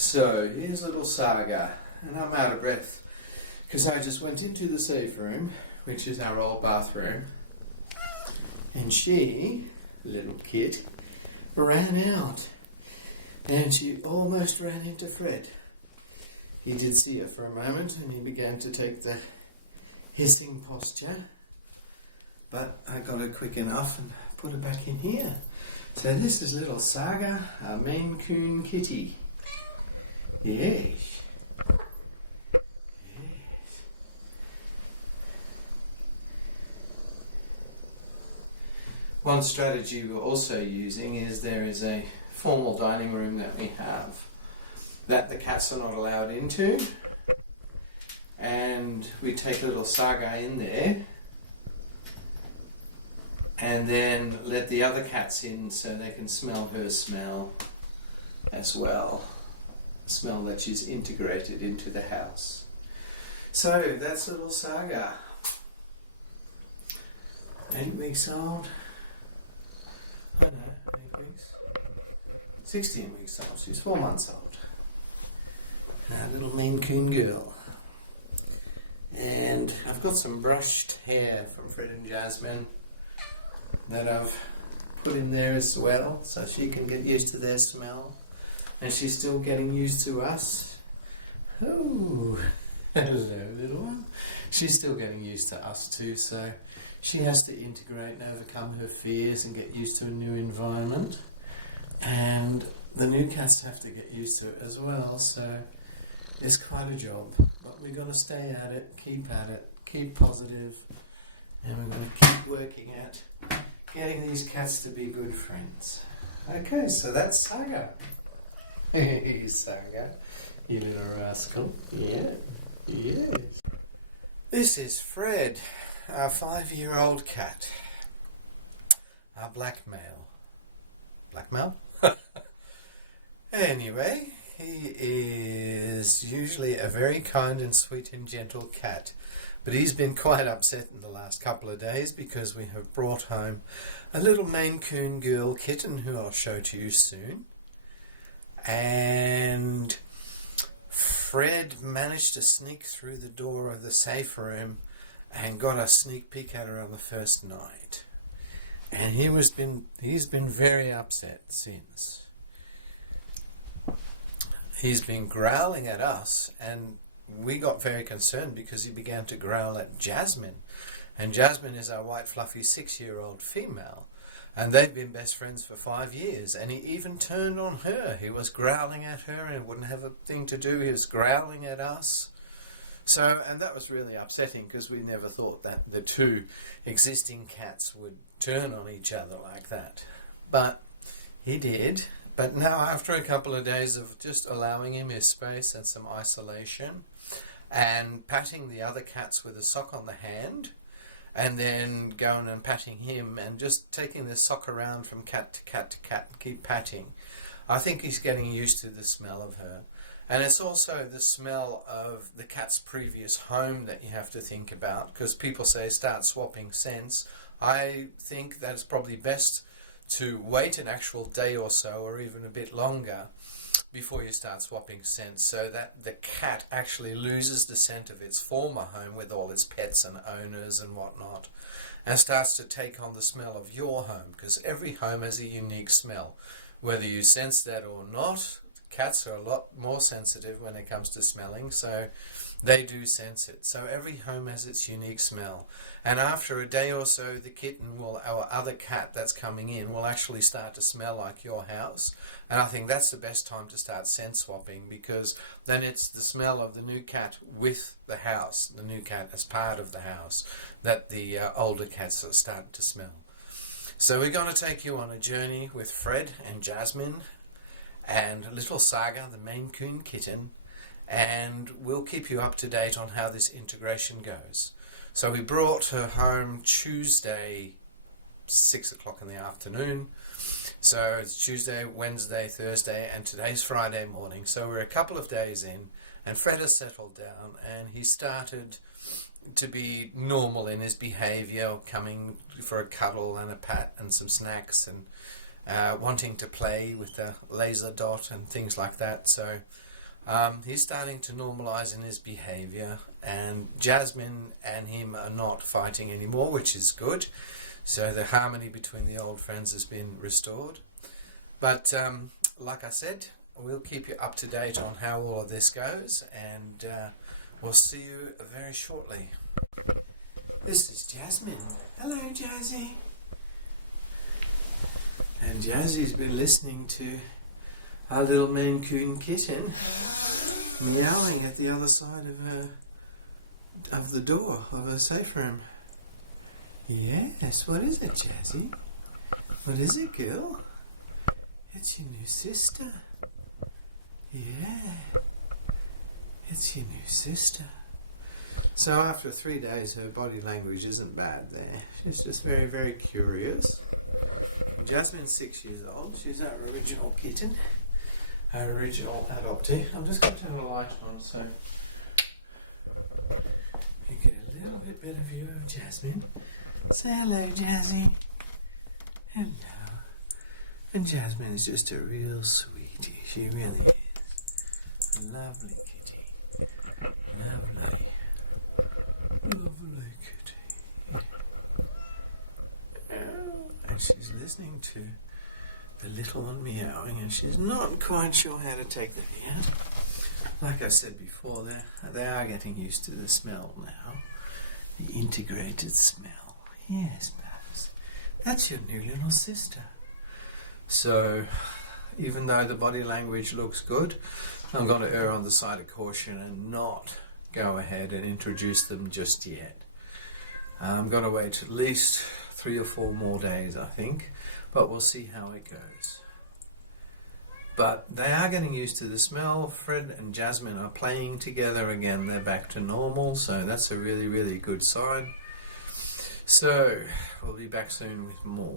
So here's little Saga, and I'm out of breath because I just went into the safe room, which is our old bathroom, and she, little kit, ran out, and she almost ran into Fred. He did see her for a moment, and he began to take the hissing posture, but I got her quick enough and put her back in here. So this is little Saga, our Maine Coon kitty. Yes. Yes. One strategy we're also using is there is a formal dining room that we have that the cats are not allowed into, and we take little Saga in there and then let the other cats in so they can smell her smell as well. Smell that she's integrated into the house. So that's little Saga. 8 weeks old. I know, 8 weeks. 16 weeks old. She's 4 months old. Our little Maine Coon girl. And I've got some brushed hair from Fred and Jasmine that I've put in there as well, so she can get used to their smell. And she's still getting used to us. Oh, hello little one. She's still getting used to us too, so she has to integrate and overcome her fears and get used to a new environment. And the new cats have to get used to it as well, so it's quite a job. But we're going to stay at it, keep positive, and we're going to keep working at getting these cats to be good friends. Okay, so that's Saga. Hey, Saga, you little rascal. Yeah, yes. This is Fred, our 5-year-old cat. Our black male. Black male? Anyway, he is usually a very kind and sweet and gentle cat. But he's been quite upset in the last couple of days because we have brought home a little Maine Coon girl kitten who I'll show to you soon. And Fred managed to sneak through the door of the safe room and got a sneak peek at her on the first night. And he's been very upset since. He's been growling at us, and we got very concerned because he began to growl at Jasmine. And Jasmine is our white fluffy 6-year-old female. And they've been best friends for 5 years, and he even turned on her. He was growling at her and wouldn't have a thing to do. He was growling at us. So, and that was really upsetting because we never thought that the two existing cats would turn on each other like that. But he did. But now, after a couple of days of just allowing him his space and some isolation, and patting the other cats with a sock on the hand, and then going and patting him and just taking the sock around from cat to cat to cat and keep patting, I think he's getting used to the smell of her. And it's also the smell of the cat's previous home that you have to think about, because people say start swapping scents. I think that it's probably best to wait an actual day or so, or even a bit longer, before you start swapping scents, so that the cat actually loses the scent of its former home with all its pets and owners and whatnot, and starts to take on the smell of your home, because every home has a unique smell. Whether you sense that or not, cats are a lot more sensitive when it comes to smelling, so they do sense it. So every home has its unique smell. And after a day or so, the kitten will, our other cat that's coming in, will actually start to smell like your house. And I think that's the best time to start scent swapping, because then it's the smell of the new cat with the house, the new cat as part of the house, that the older cats are starting to smell. So we're going to take you on a journey with Fred and Jasmine and little Saga, the Maine Coon kitten, and we'll keep you up to date on how this integration goes. So we brought her home Tuesday, 6 o'clock in the afternoon. So it's Tuesday, Wednesday, Thursday, and today's Friday morning. So we're a couple of days in, and Fred has settled down, and he started to be normal in his behaviour, coming for a cuddle and a pat and some snacks, and wanting to play with the laser dot and things like that. So He's starting to normalise in his behaviour, and Jasmine and him are not fighting anymore, which is good. So the harmony between the old friends has been restored. But like I said, we'll keep you up to date on how all of this goes, and we'll see you very shortly. This is Jasmine. Hello, Jazzy. And Jazzy's been listening to our little Maine Coon kitten meowing at the other side of the door of her safe room. Yes, what is it, Jazzy? What is it, girl? It's your new sister. Yeah, it's your new sister. So after 3 days, her body language isn't bad there. She's just very, very curious. Jasmine's 6 years old. She's our original kitten, our original adoptee. I'm just going to turn the light on so you get a little bit better view of Jasmine. Say hello, Jazzy. Hello. And Jasmine is just a real sweetie. She really is. A lovely kitty. Lovely. Lovely kitty. And she's listening to the little one meowing, and she's not quite sure how to take that yet. Like I said before, they are getting used to the smell now. The integrated smell. Yes, Babs. That's your new little sister. So, even though the body language looks good, I'm going to err on the side of caution and not go ahead and introduce them just yet. I'm going to wait at least 3 or 4 more days, I think, but we'll see how it goes. But they are getting used to the smell. Fred and Jasmine are playing together again. They're back to normal, so that's a really, really good sign. So, we'll be back soon with more.